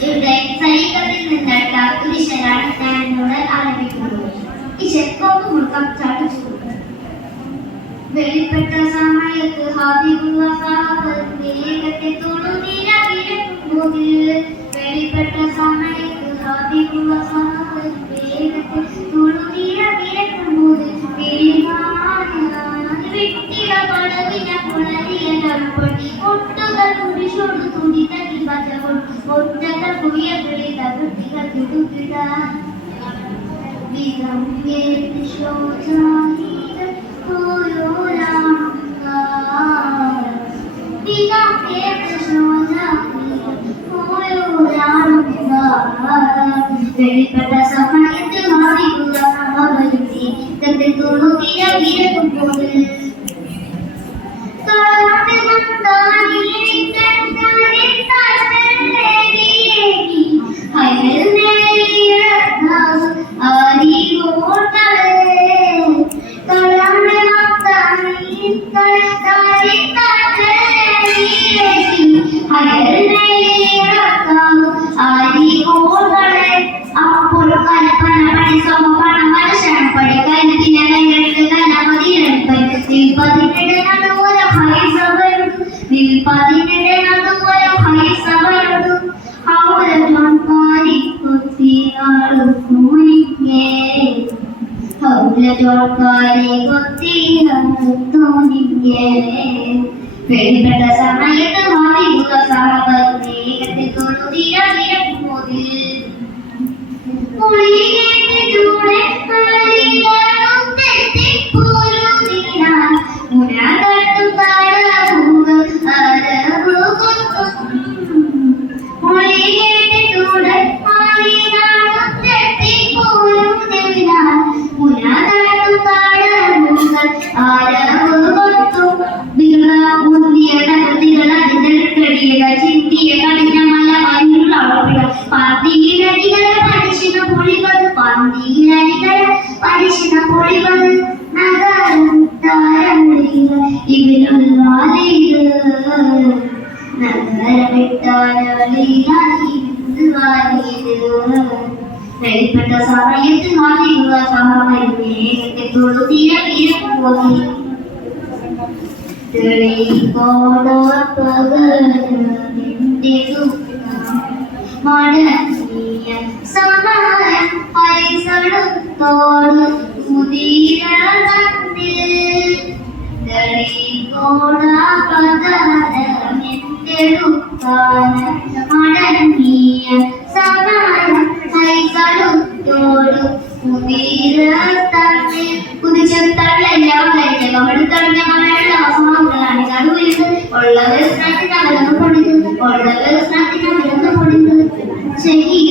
സൈക്കത്തിൽ നിന്നെടുത്ത ഒരു ഈശ്വരാണ് ഞാൻ എന്നോട് ആരംഭിക്കുന്നത് കോപ്പ് മുറുക്കം ചാടിച്ചു വെളിപ്പെട്ട സമയത്ത് ഹാബിബുള്ള സാഹബ് உலகின புனலிய நண்பன் ஒட்டுதல் குடிசோடு துடித்த கிபஜவன் ஒட்டகர் புதிய விழிதகு திகழ்ந்து துடிதா விதம் ஏத்து சோஜாகித கோயோலாங்கா விதம் ஏத்து சோஜாகித கோயோலாங்கா வெளிப்பட்ட சமயத்து மாறி உலகம் அவருக்கு தந்தை தோணுகிற வீரக்கும் போது ಹೌಲ ಜೋಡ್ತಾರೆ ಗೊತ್ತೇ ಹತ್ತು ನಿಮಗೆ ಬೇಡ ಸಮಯದ ಹಾಗೆ ಸಹ ಬಂದೆ ಕತೆ ತೋಳುದಿರಲಿರಬೇಕು പഠിച്ചിന പൊളികൾ പന്തിയിലടികൾ പഠിച്ചിന പൊളികൾ നഗരം താരമുടികൾ ഇവരുള്ളാലിത് വെളിപ്പെട്ട സമയത്ത് മാറ്റിയുള്ള സമയത്തെ തൊഴുതിര വീരപ്പോയി തെളിക്കോട പകരമിന്റെ ദുഃഖം. മടങ്ങിയ മടങ്ങിയ സമാന കൈകളുത്തോടും പുതിയ തള്ളിൽ കുതിച്ച തള്ളെല്ലാം കഴിഞ്ഞ കമടുത്തളഞ്ഞ ഉള്ളവർ സ്നാക്കിനകലൊന്ന് പൊടിക്കുന്നു ഉള്ളവർ സ്നാക്കിനകലൊന്ന് പൊടിക്കുന്നു ശരി.